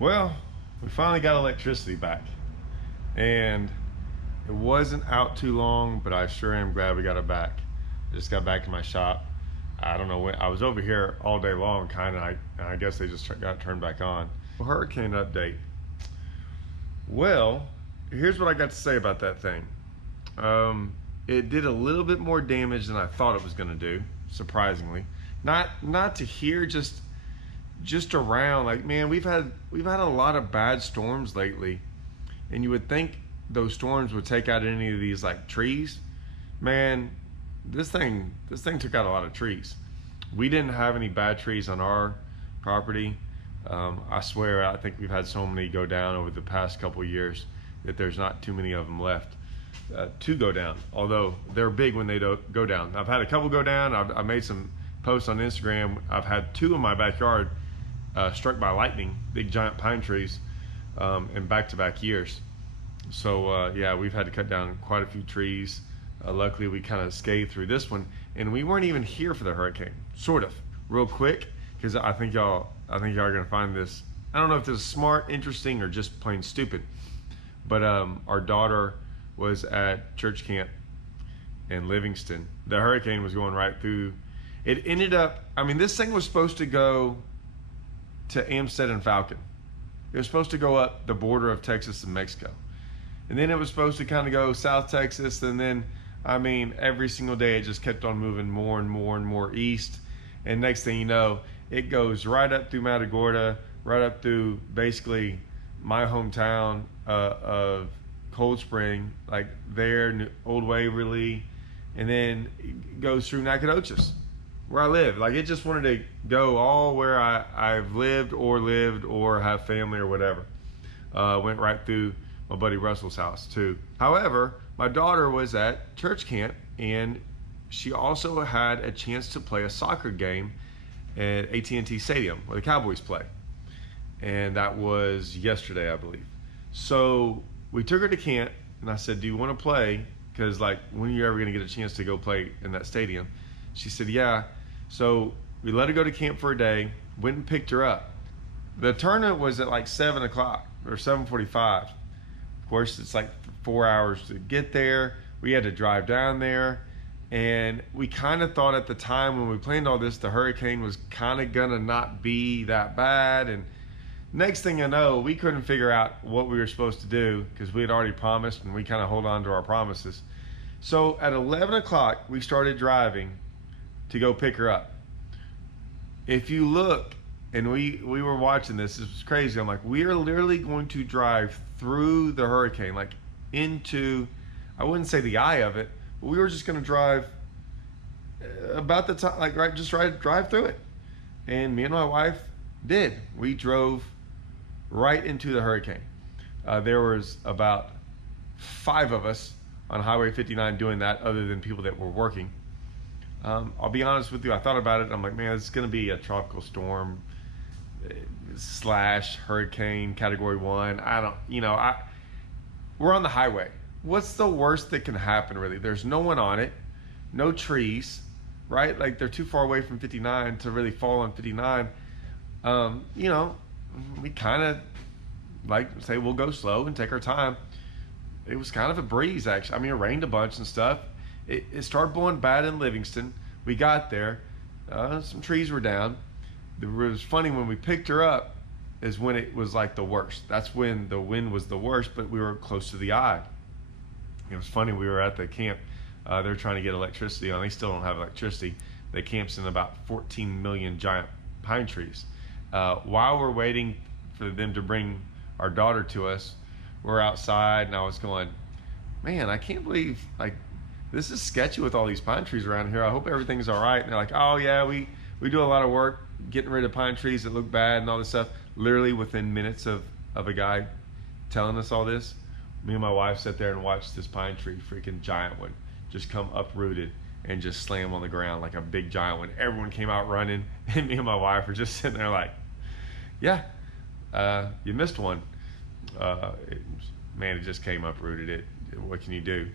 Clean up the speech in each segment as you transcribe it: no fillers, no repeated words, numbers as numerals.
Well, we finally got electricity back, and it wasn't out too long, but I sure am glad we got it back. I just got back in my shop. I don't know when. I was over here all day long, kind of. I guess they just got turned back on. Hurricane update. Well, here's what I got to say about that thing. It did a little bit more damage than I thought it was going to do, surprisingly. Not to here, just around. Like, man, we've had a lot of bad storms lately, and you would think those storms would take out any of these like trees. Man, this thing took out a lot of trees. We didn't have any bad trees on our property. I swear, I think we've had so many go down over the past couple of years that there's not too many of them left to go down, although they're big when they don't go down. I've had a couple go down. I've made some posts on Instagram. I've had two in my backyard struck by lightning, big giant pine trees, in back-to-back years. So yeah, we've had to cut down quite a few trees. Luckily, we kind of scathed through this one, and we weren't even here for the hurricane. Sort of, real quick, because I think y'all are gonna find this. I don't know if this is smart, interesting, or just plain stupid. But our daughter was at church camp in Livingston. The hurricane was going right through. It ended up. I mean, this thing was supposed to go to Amstead and Falcon. It was supposed to go up the border of Texas and Mexico. And then it was supposed to kind of go South Texas, and then, I mean, every single day it just kept on moving more and more and more east. And next thing you know, it goes right up through Matagorda, right up through basically my hometown of Cold Spring, like there, Old Waverly, and then it goes through Nacogdoches, where I live. Like, it just wanted to go all where I've lived or have family or whatever. Went right through my buddy Russell's house too. However, my daughter was at church camp, and she also had a chance to play a soccer game at AT&T Stadium where the Cowboys play. And that was yesterday, I believe. So we took her to camp, and I said, do you want to play? Because, like, when are you ever going to get a chance to go play in that stadium? She said, yeah. So we let her go to camp for a day, went and picked her up. The tournament was at like 7 o'clock or 7:45. Of course, it's like 4 hours to get there. We had to drive down there. And we kind of thought at the time when we planned all this, the hurricane was kind of going to not be that bad. And next thing I know, we couldn't figure out what we were supposed to do because we had already promised, and we kind of hold on to our promises. So at 11 o'clock, we started driving to go pick her up. If you look, and we were watching this was crazy. I'm like, we are literally going to drive through the hurricane, like into, I wouldn't say the eye of it, but we were just going to drive about the time, like drive through it. And me and my wife did. We drove right into the hurricane. There was about 5 of us on Highway 59 doing that, other than people that were working. I'll be honest with you, I thought about it. I'm like, man, it's going to be a tropical storm / hurricane category 1. We're on the highway. What's the worst that can happen, really? There's no one on it, no trees, right? Like, they're too far away from 59 to really fall on 59. We kind of like say we'll go slow and take our time. It was kind of a breeze, actually. I mean, it rained a bunch and stuff. It started blowing bad in Livingston. We got there. Some trees were down. It was funny, when we picked her up is when it was like the worst. That's when the wind was the worst, but we were close to the eye. It was funny, we were at the camp. They're trying to get electricity on. They still don't have electricity. The camp's in about 14 million giant pine trees. While we're waiting for them to bring our daughter to us, we're outside, and I was going, man, I can't believe, like, this is sketchy with all these pine trees around here. I hope everything's all right. And they're like, oh yeah, we do a lot of work getting rid of pine trees that look bad and all this stuff. Literally within minutes of a guy telling us all this, me and my wife sat there and watched this pine tree, freaking giant one, just come uprooted and just slam on the ground like a big giant one. Everyone came out running, and me and my wife were just sitting there like, yeah, you missed one. It just came uprooted. What can you do?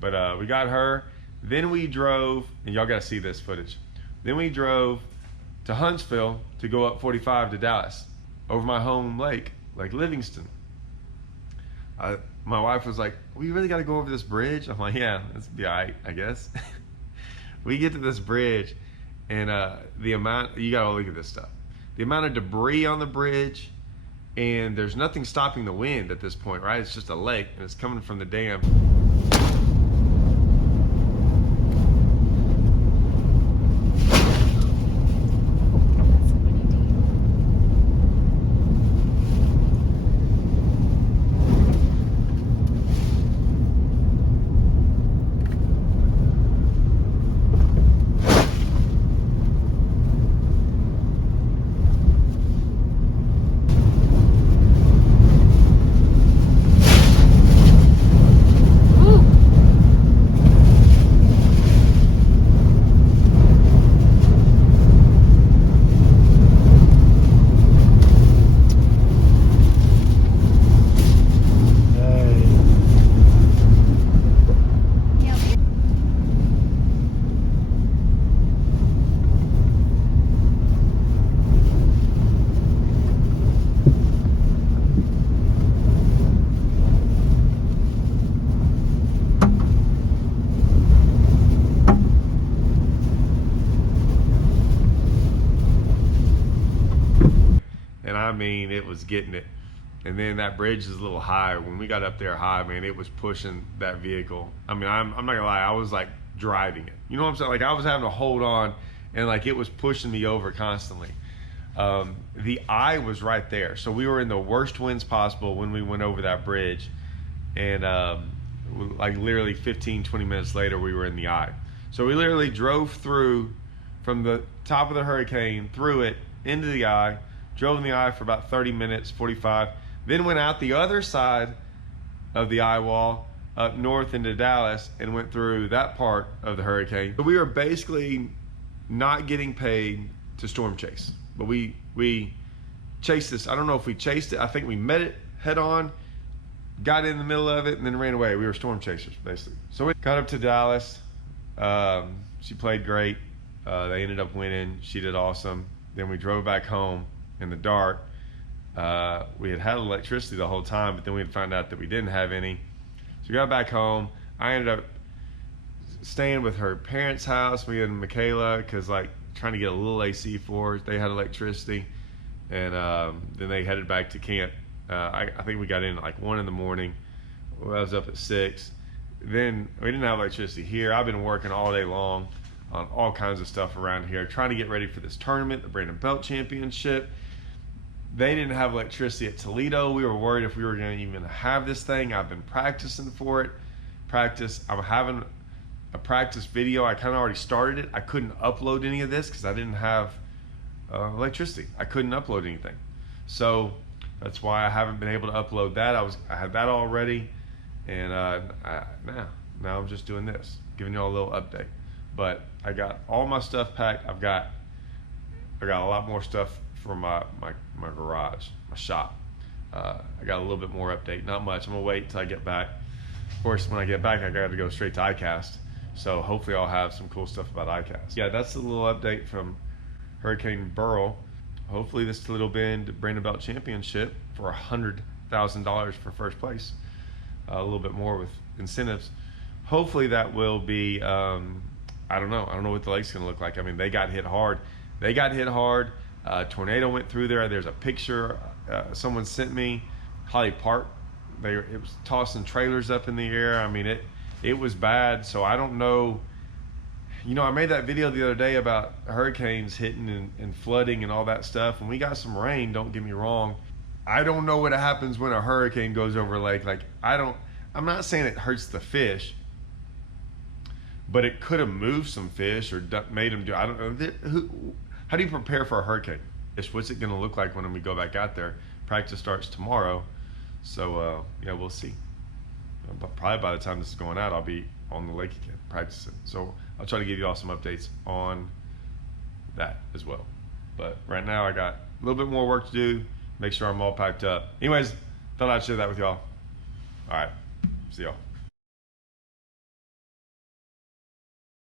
But we got her. Then we drove, and y'all got to see this footage. Then we drove to Huntsville to go up 45 to Dallas over my home lake. Lake Livingston. My wife was like, we really got to go over this bridge? I'm like, yeah, it's be all right, I guess. We get to this bridge, and the amount, you got to look at this stuff. The amount of debris on the bridge, and there's nothing stopping the wind at this point, right? It's just a lake, and it's coming from the dam. And I mean, it was getting it. And then that bridge is a little high. When we got up there high, man, it was pushing that vehicle. I mean, I'm not gonna lie, I was like driving it. You know what I'm saying? Like I was having to hold on, and like it was pushing me over constantly. The eye was right there. So we were in the worst winds possible when we went over that bridge. And like literally 15, 20 minutes later, we were in the eye. So we literally drove through from the top of the hurricane, through it, into the eye, drove in the eye for about 30 minutes, 45, then went out the other side of the eye wall up north into Dallas and went through that part of the hurricane. So we were basically not getting paid to storm chase, but we chased this. I don't know if we chased it. I think we met it head on, got in the middle of it, and then ran away. We were storm chasers, basically. So we got up to Dallas. She played great. They ended up winning. She did awesome. Then we drove back home in the dark. We had electricity the whole time, but then we had found out that we didn't have any. So we got back home. I ended up staying with her parents' house, me and Michaela, because like trying to get a little AC for her. They had electricity, and then they headed back to camp. I think we got in at like 1 in the morning. I was up at 6. Then we didn't have electricity here. I've been working all day long on all kinds of stuff around here, trying to get ready for this tournament, the Brandon Belt Championship. They didn't have electricity at Toledo. We were worried if we were going to even have this thing. I've been practicing for it. I'm having a practice video. I kind of already started it. I couldn't upload any of this because I didn't have electricity. I couldn't upload anything. So that's why I haven't been able to upload that. I had that all ready, and now I'm just doing this, giving you all a little update. But I got all my stuff packed. I got a lot more stuff for my garage, my shop. I got a little bit more update, not much. I'm gonna wait till I get back. Of course, when I get back, I got to go straight to ICAST. So hopefully I'll have some cool stuff about ICAST. Yeah, that's a little update from Hurricane Beryl. Hopefully this Toledo Bend Brandon Belt Championship for $100,000 for first place. A little bit more with incentives. Hopefully that will be, I don't know what the lake's gonna look like. I mean, they got hit hard. Tornado went through there. There's a picture someone sent me. Holly Park, it was tossing trailers up in the air. I mean, it was bad. So I don't know. You know, I made that video the other day about hurricanes hitting and flooding and all that stuff. And we got some rain, don't get me wrong. I don't know what happens when a hurricane goes over a lake. Like, I'm not saying it hurts the fish, but it could have moved some fish or made them do, I don't know. How do you prepare for a hurricane? What's it gonna look like when we go back out there? Practice starts tomorrow. So yeah, we'll see. But probably by the time this is going out, I'll be on the lake again, practicing. So I'll try to give you all some updates on that as well. But right now I got a little bit more work to do, make sure I'm all packed up. Anyways, thought I'd share that with y'all. All right, see y'all.